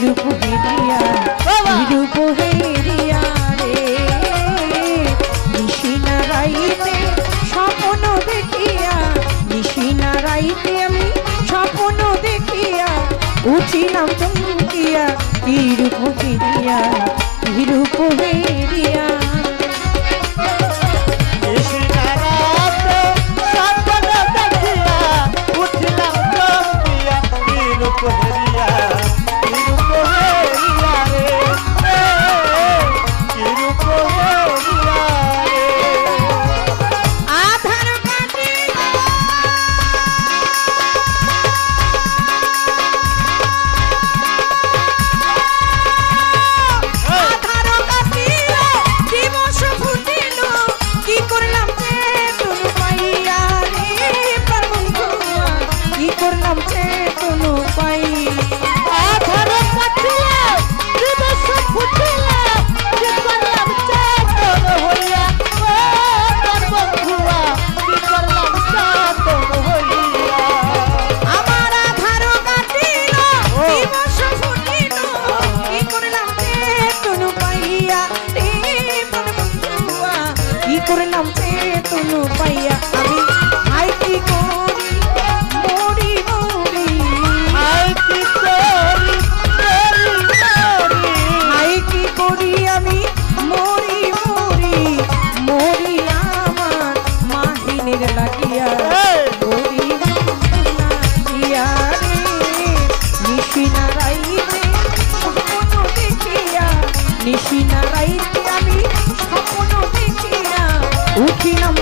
রূপ হেরিয়া রূপ হেরিয়া রে। নিশিনা রাইতে রাইতে আমি স্বপ্ন দেখিয়া উঠিলাম তো ஊற்றினம்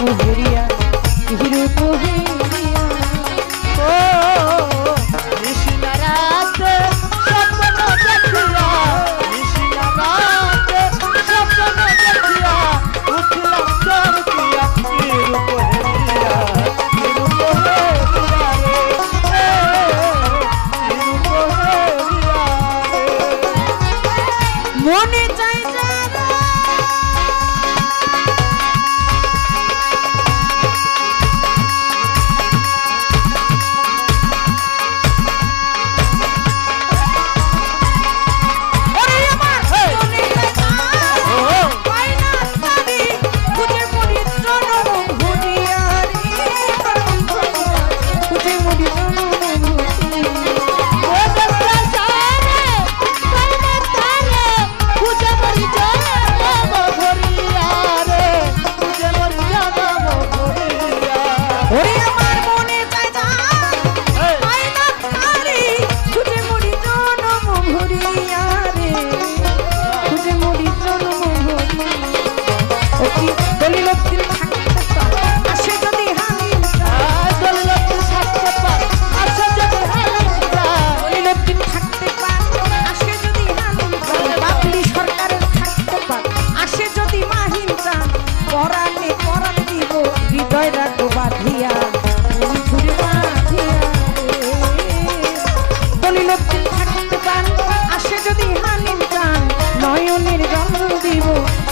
পুহরিয়া হিরু পুহরিয়া ও কৃষ্ণরাত স্বপ্ন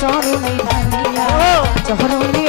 চরণে। চরণে